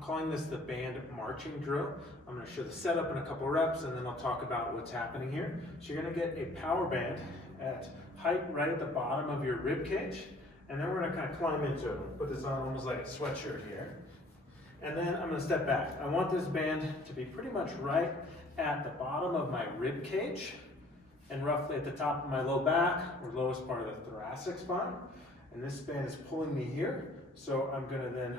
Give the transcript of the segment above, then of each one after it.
I'm calling this the band marching drill. I'm going to show the setup in a couple reps and then I'll talk about what's happening here. So you're going to get a power band at height right at the bottom of your rib cage, and then we're going to kind of climb into it. Put this on almost like a sweatshirt here. And then I'm going to step back. I want this band to be pretty much right at the bottom of my rib cage and roughly at the top of my low back or lowest part of the thoracic spine. And this band is pulling me here. So I'm going to then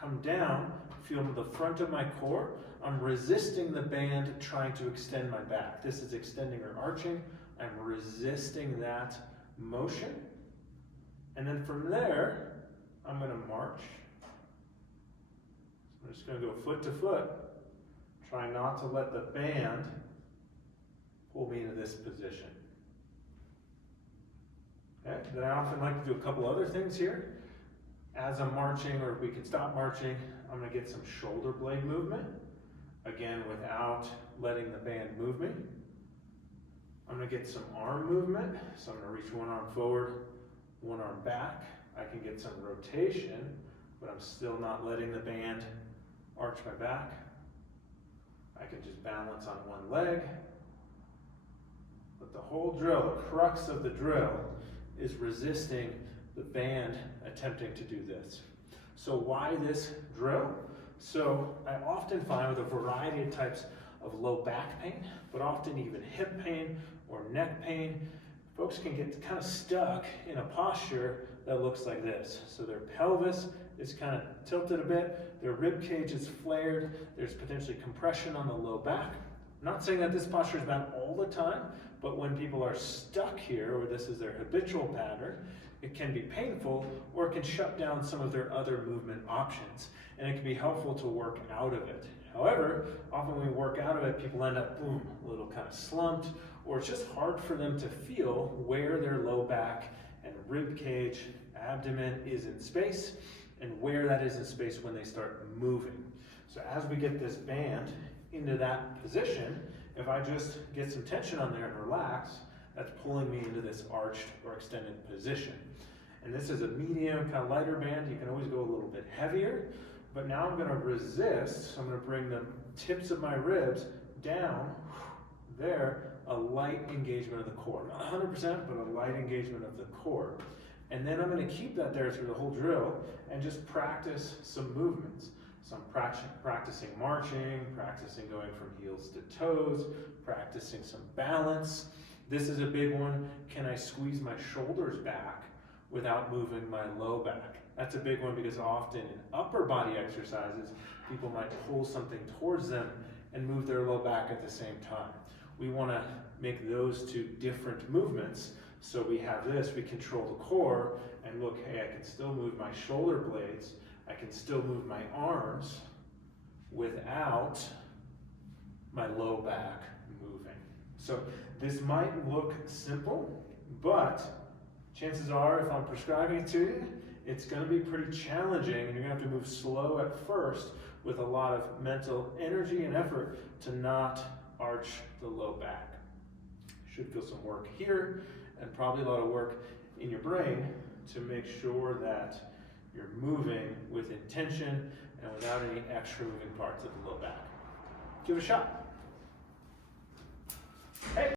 come down, feel the front of my core. I'm resisting the band trying to extend my back. This is extending or arching. I'm resisting that motion. And then from there, I'm going to march. I'm just going to go foot to foot, try not to let the band pull me into this position. Okay. Then I often like to do a couple other things here. As I'm marching, or if we can stop marching, I'm going to get some shoulder blade movement. Again, without letting the band move me. I'm going to get some arm movement. So I'm going to reach one arm forward, one arm back. I can get some rotation, but I'm still not letting the band arch my back. I can just balance on one leg. But the whole drill, the crux of the drill, is resisting the band attempting to do this. So why this drill? So I often find with a variety of types of low back pain, but often even hip pain or neck pain, folks can get kind of stuck in a posture that looks like this. So their pelvis is kind of tilted a bit, their rib cage is flared, there's potentially compression on the low back. I'm not saying that this posture is bad all the time, but when people are stuck here, or this is their habitual pattern, it can be painful, or it can shut down some of their other movement options, and it can be helpful to work out of it. However, often when we work out of it, people end up, boom, a little kind of slumped, or it's just hard for them to feel where their low back and rib cage, abdomen is in space, and where that is in space when they start moving. So as we get this band into that position, if I just get some tension on there and relax, that's pulling me into this arched or extended position. And this is a medium, kind of lighter band. You can always go a little bit heavier, but now I'm going to resist. So I'm going to bring the tips of my ribs down there, a light engagement of the core. Not 100%, but a light engagement of the core. And then I'm going to keep that there through the whole drill and just practice some movements. So I'm practicing marching, practicing going from heels to toes, practicing some balance. This is a big one. Can I squeeze my shoulders back without moving my low back? That's a big one because often in upper body exercises, people might pull something towards them and move their low back at the same time. We want to make those two different movements. So we have this, we control the core, and look, hey, I can still move my shoulder blades, I can still move my arms without my low back moving. So this might look simple, but chances are if I'm prescribing it to you, it's going to be pretty challenging, and you're going to have to move slow at first with a lot of mental energy and effort to not arch the low back. You should feel some work here, and probably a lot of work in your brain to make sure that you're moving with intention and without any extra moving parts of the low back. Give it a shot. Hey.